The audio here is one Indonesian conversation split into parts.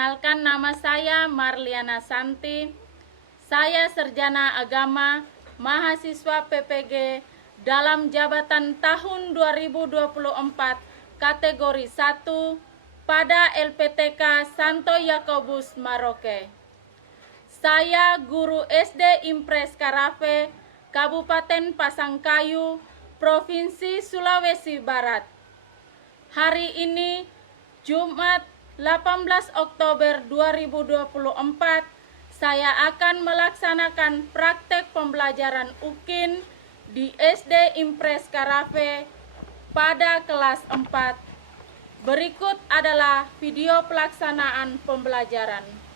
Perkenalkan, nama saya Marliana Santi. Saya sarjana agama, mahasiswa PPG dalam jabatan tahun 2024 kategori 1 pada LPTK Santo Yakobus Maroke. Saya guru SD Impres Karafe, Kabupaten Pasangkayu, Provinsi Sulawesi Barat. Hari ini Jumat 18 Oktober 2024, saya akan melaksanakan praktek pembelajaran UKIN di SD Impres Karafe pada kelas 4. Berikut adalah video pelaksanaan pembelajaran.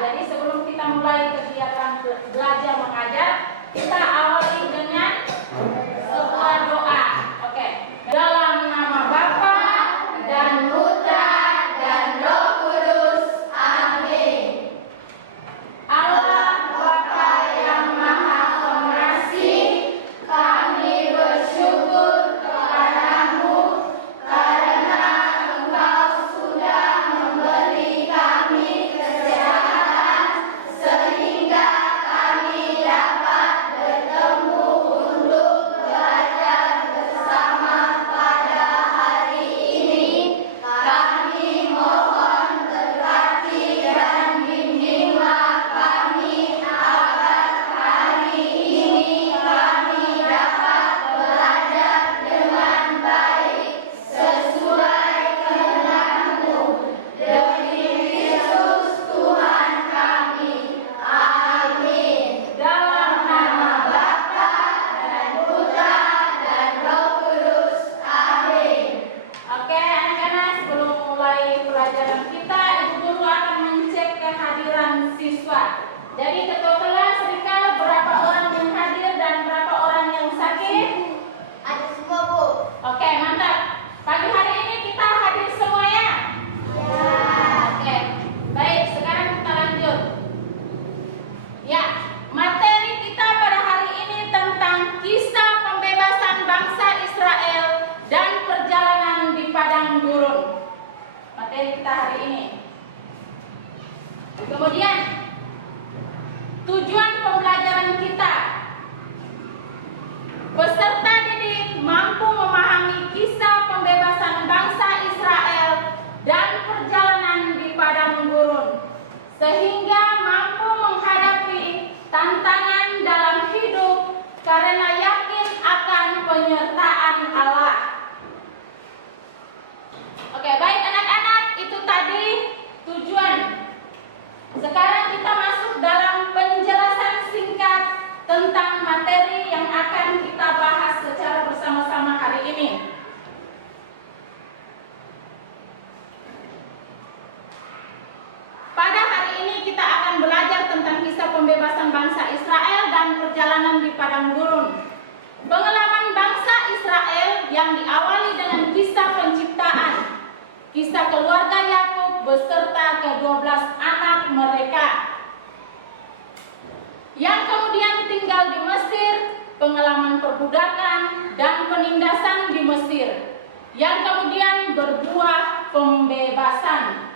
Jadi sebelum kita mulai kegiatan belajar mengajar, kita awali dengan sebuah doa. Oke. Dalam nama Bapa dan Putra dan Roh Kudus. Amin. Allah Bapa yang Maha Pengasih, kami bersyukur kepadamu karena Engkau sudah memberi kami kesehatan sehingga kami dapat bertemu untuk belajar bersama pada hari ini. Kami mohon berkati dan bimbinglah kami agar hari ini kami dapat belajar dengan baik sesuai kehendak-Mu. Demi Kristus Tuhan kami. Amin. Dalam nama Bapa dan Putra dan Roh Kudus. Amin. Oke, anak-anak, sebelum mulai pelajaran kita, Ibu Guru akan mengecek kehadiran siswa. Jadi ketua kelas Rika, berapa orang yang hadir dan berapa orang yang sakit? Ada semua, Bu. Oke, mantap. Pagi hari ini kita hadir semua ya? Oke, baik. Sekarang kita lanjut. Ya, materi kita pada hari ini tentang kisah pembebasan bangsa Israel dan perjalanan di padang gurun. Materi kita hari ini. Kemudian, tujuan pembelajaran kita. Peserta didik mampu memahami kisah pembebasan bangsa Israel dan perjalanan di padang gurun, sehingga mampu menghadapi tantangan dalam hidup karena yakin akan penyertaan Allah. Oke, baik anak-anak, itu tadi tujuan. Sekarang di padang gurun. Pengalaman bangsa Israel yang diawali dengan kisah penciptaan, kisah keluarga Yakub beserta ke-12 anak mereka yang kemudian tinggal di Mesir, pengalaman perbudakan dan penindasan di Mesir yang kemudian berbuah pembebasan.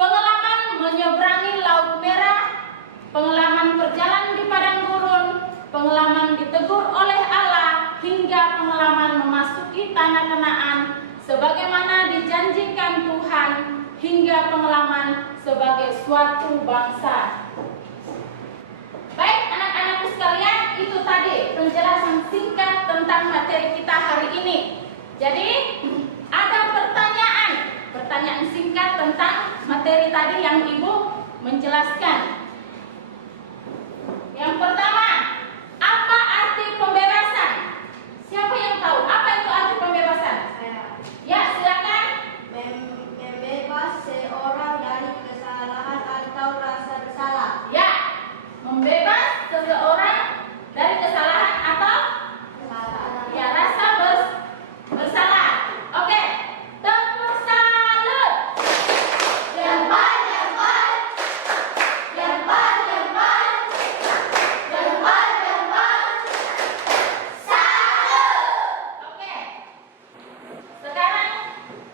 Pengalaman menyeberangi Laut Merah, pengalaman berjalan di padang gurun, pengalaman ditegur oleh Allah, hingga pengalaman memasuki tanah Kanaan sebagaimana dijanjikan Tuhan, hingga pengalaman sebagai suatu bangsa. Baik anak-anakku sekalian, itu tadi penjelasan singkat tentang materi kita hari ini. Jadi ada pertanyaan singkat tentang materi tadi yang Ibu menjelaskan. Yang pertama, apa arti pembebasan? Siapa yang tahu apa itu arti pembebasan? Ya, silakan. Membebas seorang dari kesalahan atau rasa bersalah. Ya, membebas seseorang dari kesalahan atau ya rasa bersalah. Oke, tepuk salut. Lembar, lembar, lembar, lembar, lembar, lembar, salut. Oke. Sekarang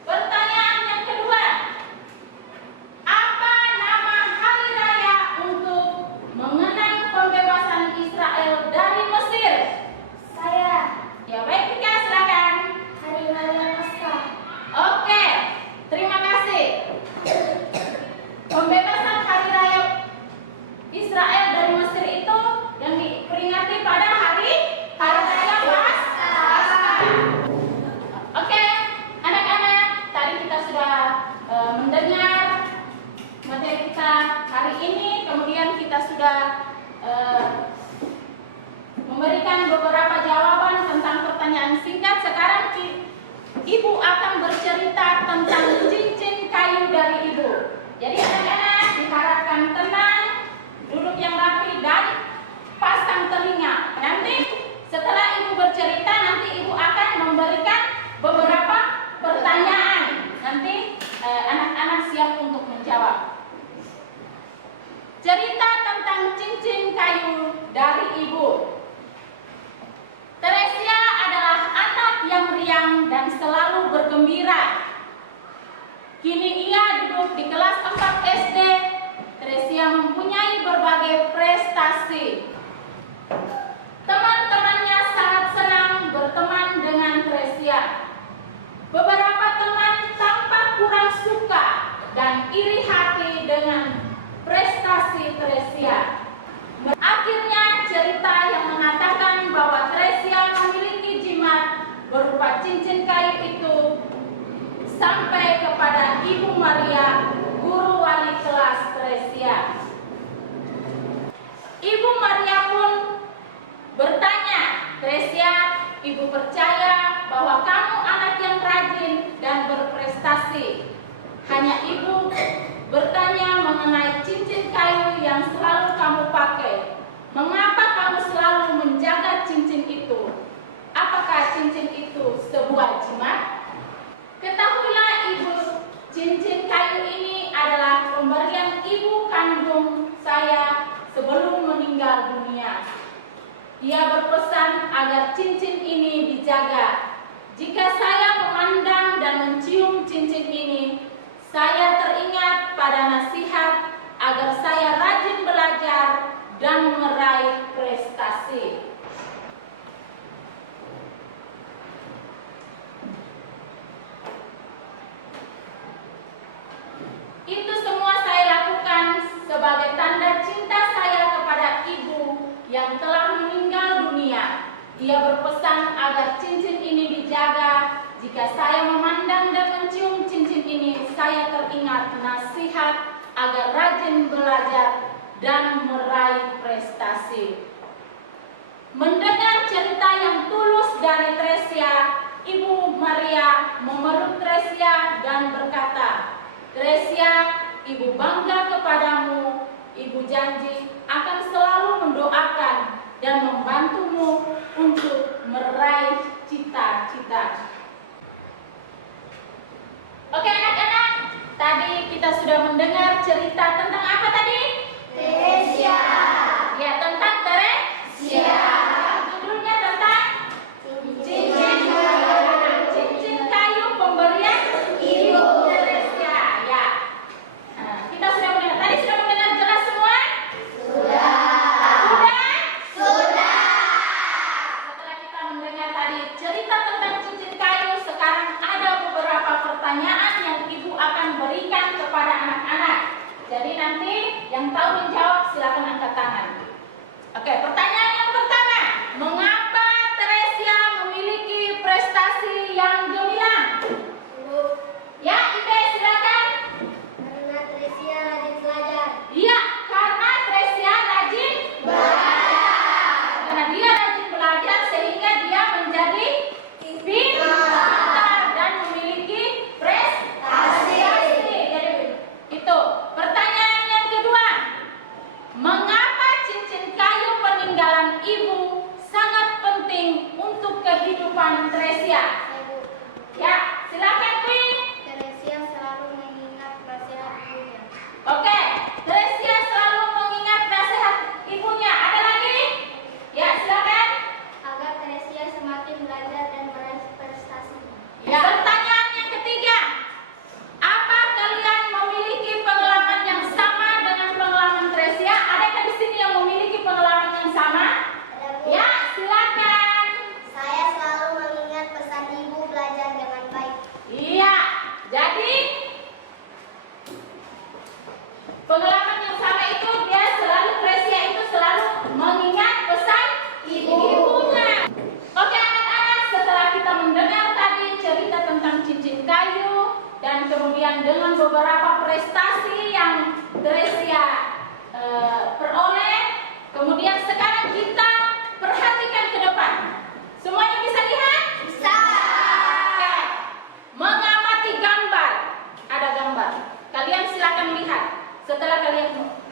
pertanyaan yang kedua. Apa nama hari raya untuk mengenang pembebasan Israel dari Mesir? Saya Ya baik, Tika, silakan. Hari Raya Paskah. Oke, terima kasih. Pembebasan hari raya Israel dari Mesir itu yang diperingati pada hari raya Paskah. Oke, anak-anak, tadi kita sudah mendengar materi kita hari ini, kemudian kita sudah memberikan beberapa jawaban tentang pertanyaan singkat. Sekarang Ibu akan bercerita tentang cincin kayu dari Ibu. Jadi anak-anak diharapkan tenang, duduk yang rapi dan pasang telinga. Nanti setelah Ibu bercerita, nanti Ibu akan memberikan beberapa pertanyaan. Nanti anak-anak siap untuk menjawab. Cerita tentang cincin kayu dari Ibu. Teresia adalah anak yang riang dan selalu bergembira. Kini ia duduk di kelas 4 SD. Teresia mempunyai berbagai prestasi. Teman-temannya sangat senang berteman dengan Teresia. Beberapa teman tampak kurang suka dan iri hati dengan prestasi Teresia. Akhirnya cerita yang mengatakan bahwa Teresia memiliki jimat berupa cincin kayu itu sampai kepada Ibu Maria, guru wali kelas Teresia. Ibu Maria pun bertanya, Teresia, Ibu percaya bahwa kamu anak yang rajin dan berprestasi. Hanya Ibu bertanya mengenai cincin kayu yang selalu kamu pakai. Mengapa kamu selalu menjaga cincin itu? Apakah cincin itu sebuah jimat? Ketahuilah Ibu, cincin kayu ini adalah pemberian ibu kandung saya sebelum meninggal dunia. Ia berpesan agar cincin ini dijaga. Jika saya memandang dan mencium cincin ini, saya teringat pada nasihat agar saya rajin belajar dan meraih prestasi. Itu semua saya lakukan sebagai tanda cinta saya kepada Ibu yang telah meninggal dunia. Ia berpesan agar cincin ini dijaga. Jika saya memandang dan mencium cincin ini, saya teringat nasihat agar rajin belajar dan meraih prestasi. Mendengar cerita yang tulus dari Teresia, Ibu Maria memeluk Teresia dan berkata, Teresia, Ibu bangga kepadamu. Ibu janji akan selalu mendukung mendoakan dan membantumu untuk meraih cita-cita. Oke anak-anak, tadi kita sudah mendengar cerita tentang apa tadi? Teresia. Ya, tentang Teresia. Judulnya tentang cincin kayu pemberian Ibu Teresia. Ya. Nah, kita sudah mendengar. Tadi sudah mendengar jelas semua? Sudah. Sudah? Setelah kita mendengar tadi cerita tentang cincin kayu, sekarang ada beberapa pertanyaan yang Ibu akan berikan kepada anak-anak. Jadi nanti yang tahu menjawab silakan angkat tangan. Oke, pertanyaan yang pertama. Mengapa Teresia memiliki prestasi yang gemilang? Ya, Ibe silakan. Karena Teresia rajin belajar. Iya, karena Teresia rajin belajar. Karena dia rajin belajar sehingga dia menjadi pintar dan memiliki prestasi. Jadi itu. Pertanyaan yang kedua. Mengapa cincin kayu peninggalan ibu sangat penting untuk kehidupan Teresia? Ya, silakan Queen. Teresia selalu mengingat nasihat ibunya. Oke, Teresia selalu mengingat nasihat ibunya. Ada lagi? Ya, silakan. Agar Teresia semakin belajar dan meraih prestasinya. Ya. Pertanyaan yang ketiga. Apa kalian memiliki pengalaman yang sama dengan pengalaman Teresia? Adakah di sini yang memiliki pengalaman yang sama? Ya, silakan. Saya selalu mengingat pesan ibu belajar dengan baik. Iya. Jadi pengalaman yang sama itu Teresia itu selalu mengingat pesan ibunya. Oke anak-anak, setelah kita mendengar tadi cerita tentang cincin kayu dan kemudian dengan beberapa prestasi yang Teresia peroleh, kemudian sekarang kita perhatikan ke depan. Semuanya bisa lihat? Bisa. Oke. Mengamati gambar. Ada gambar. Kalian silakan lihat. Setelah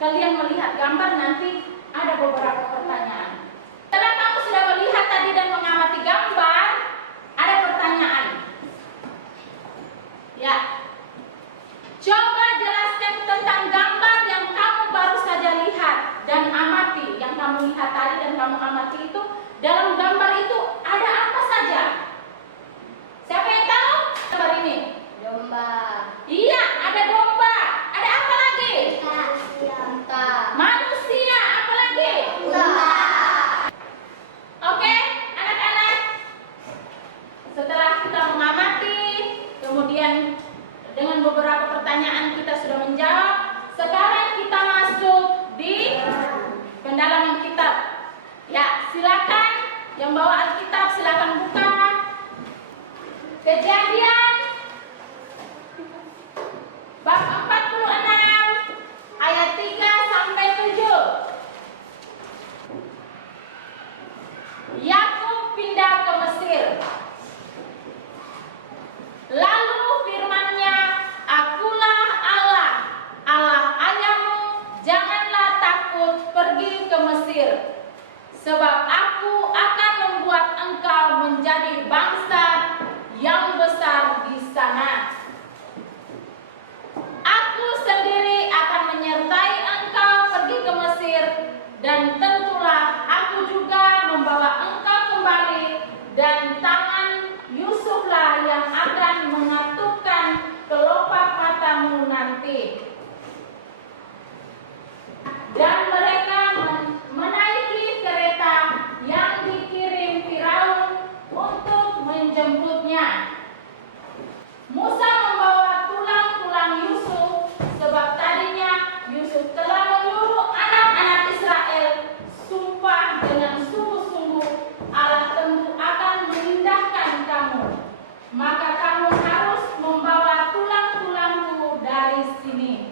kalian melihat gambar, nanti ada beberapa pertanyaan. Setelah kamu sudah melihat tadi dan mengamati gambar, ada pertanyaan. Ya. Coba jelaskan tentang gambar yang kamu baru saja lihat dan amati. Yang kamu lihat tadi dan kamu amati itu, dalam gambar itu ada apa saja? Siapa yang tahu gambar ini? Domba. Iya, ada domba. Ada apa lagi? Unta. Manusia, apa lagi? Unta. Oke, anak-anak. Setelah kita mengamati, kemudian dengan beberapa pertanyaan kita sudah menjawab. Sekarang kita masuk di pendalaman kitab. Ya, silakan yang bawa Alkitab silakan buka. Kejadian bab 46 ayat 3 sampai 7. Yakub pindah ke Mesir. Lalu firman-Nya, "Akulah Allah, Allah ayahmu, janganlah takut pergi ke Mesir, sebab aku akan membuat engkau menjadi bangsa yang besar di sana. Aku sendiri akan menyertai engkau pergi ke Mesir, dan tentulah aku juga membawa engkau kembali, dan tangan Yusuflah yang akan mengatupkan kelopak matamu nanti. Dan mereka menaiki kereta yang dikirim Firaun untuk menjemputnya. Musa membawa tulang-tulang Yusuf, sebab tadinya Yusuf telah menyuruh anak-anak Israel sumpah dengan sungguh-sungguh, Allah tentu akan mengindahkan kamu, maka kamu harus membawa tulang-tulangku dari sini.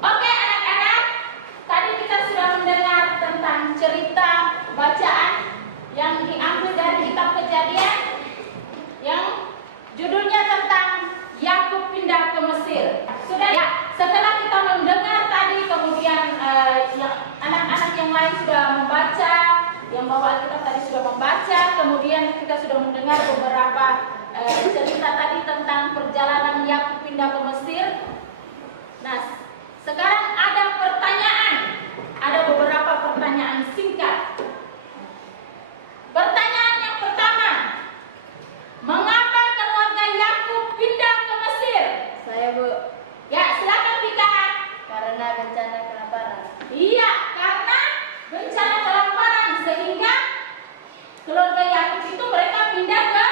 Oke anak-anak, tadi kita sudah mendengar tentang cerita bacaan yang diambil dari kitab Kejadian yang judulnya tentang Yakub pindah ke Mesir. Sudah ya, setelah kita mendengar tadi kemudian yang anak-anak yang lain sudah membaca, yang bawa Alkitab tadi sudah membaca, kemudian kita sudah mendengar beberapa cerita tadi tentang perjalanan Yakub pindah ke Mesir. Nah, sekarang ada pertanyaan, ada beberapa pertanyaan singkat. Pertanyaan yang pertama, mengapa keluarga Yakub pindah ke Mesir? Saya, Bu. Ya, silakan Vika. Karena bencana kelaparan. Iya, karena bencana kelaparan sehingga keluarga Yakub itu mereka pindah ke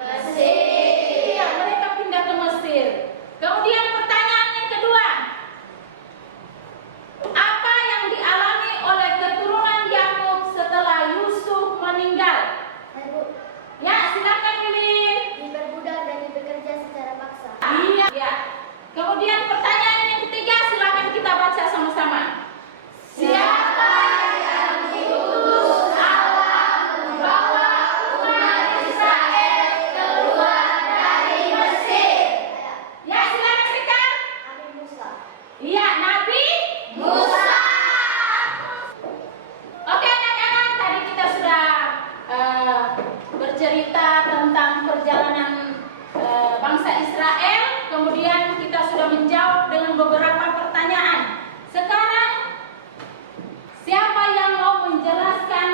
Mesir. Iya, mereka pindah ke Mesir. Kemudian pertanyaan yang kedua, apa yang dialami oleh keturunan Yakub setelah Yusuf meninggal? Saya, Bu. Ya, silakan Lilin. Diperbudak dan bekerja secara paksa. Iya. Ya. Kemudian pertanyaan yang ketiga, silakan kita baca sama-sama. Siapa yang diutus Allah membawa umat Israel keluar dari Mesir? Ya, silakan Rika. Nabi Musa. Iya, Nabi Musa. Oke anak-anak, tadi kita sudah bercerita tentang perjalanan bangsa Israel. Kemudian kita sudah menjawab dengan beberapa pertanyaan. Sekarang siapa yang mau menjelaskan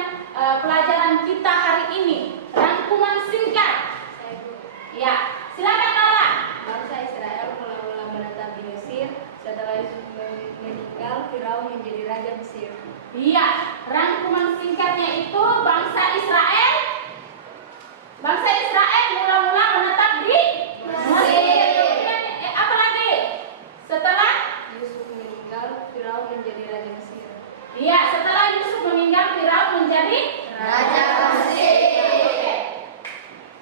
pelajaran kita hari ini? Rangkuman singkat. Saya, Bu. Ya, silakan Nala. Bangsa Israel mula-mula menetap di Mesir. Setelah Yusuf meninggal, Firaun menjadi raja Mesir. Iya, rangkuman singkatnya itu bangsa Israel mula-mula menetap di Mesir. Kemudian, apa lagi? Setelah Yusuf meninggal, Firaun menjadi raja Mesir. Iya, setelah Yusuf meninggal, Firaun menjadi Raja Mesir. Oke.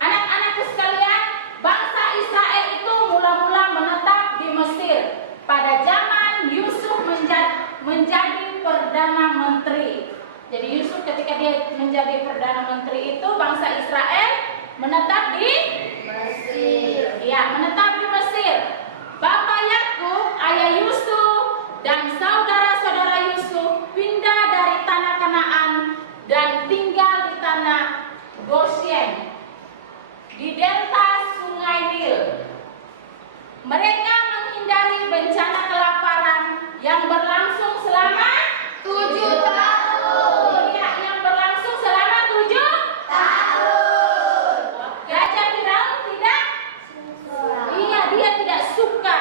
Anak-anakku sekalian, bangsa Israel itu mula-mula menetap di Mesir. Pada zaman Yusuf menjadi perdana menteri. Jadi Yusuf ketika dia menjadi perdana menteri itu, bangsa Israel menetap di Mesir. Iya, menetap di Mesir. Bapak Yakub, ayah Yusuf, dan saudara-saudara Yusuf pindah dari tanah Kanaan dan tinggal di tanah Goshen di delta Sungai Nil. Mereka menghindari bencana kelaparan yang berlangsung selama 7 tahun. Iya, yang berlangsung selama 7 tahun. Raja Firaun tidak? Iya, dia tidak suka.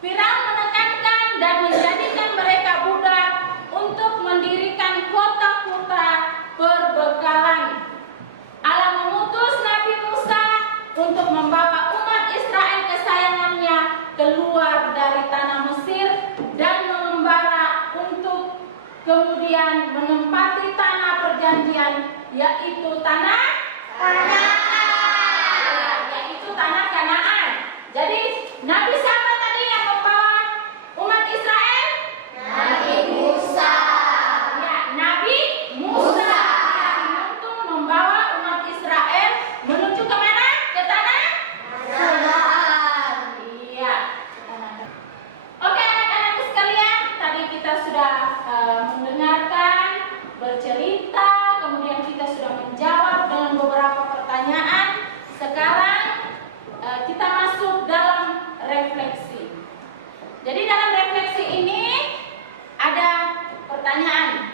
Firaun menekankan dan menjadikan mereka budak untuk mendirikan kota-kota perbekalan. Allah mengutus Nabi Musa untuk membawa umat Israel kesayangannya keluar dari tanah Mesir dan mengembara untuk kemudian menempati tanah perjanjian, yaitu tanah Kanaan. Yaitu tanah Kanaan. Jadi Nabi siapa tadi yang membawa umat Israel? Nabi Musa. Ya, Nabi Musa untuk membawa umat Israel menuju ke mana? Ke tanah Kanaan. Iya. Oke anak-anakku sekalian, tadi kita sudah mendengarkan, bercerita, kemudian kita sudah menjawab dengan beberapa pertanyaan. Sekarang kita masuk dalam refleksi. Jadi dalam refleksi ini ada pertanyaan.